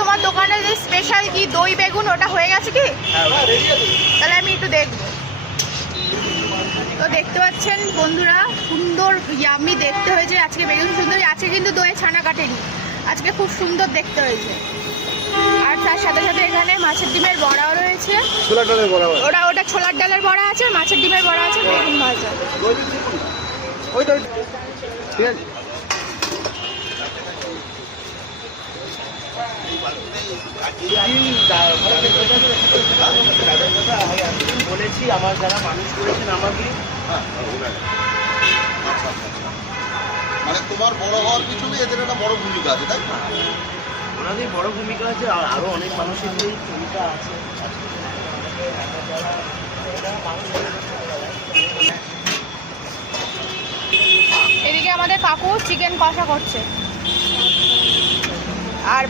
তোমার দোকানে যে স্পেশাল কি দই বেগুন ওটা হয়ে গেছে কি? তাহলে আমি একটু দেখবো। তো দেখতে পাচ্ছেন বন্ধুরা, সুন্দর ইয়ামি দেখতে হয়েছে আজকে বেগুন সুন্দর। আজকে কিন্তু দই ছানা কাটেনি, আজকে খুব সুন্দর দেখতে হয়েছে। আর তার সাথে সাথে এখানে মাছের ডিমের বড়াও রয়েছে। ছোলার ডালের বড়া, ওটা ছোলার ডালের বড়া আছে, মাছের ডিমের বড়া আছে, বেগুন ভাজা। ওইটা ঠিক আছে। বলেছি আমার যারা মানুষ করেছেন আমাকে, মানে তোমার বড় হওয়ার পিছনে এদের একটা বড় ভূমিকা আছে, তাই না? ওনাদের বড় ভূমিকা আছে, আর আরো অনেক মানুষের যে ভূমিকা আছে। এদিকে আমাদের কাকু চিকেন কষা করছে আর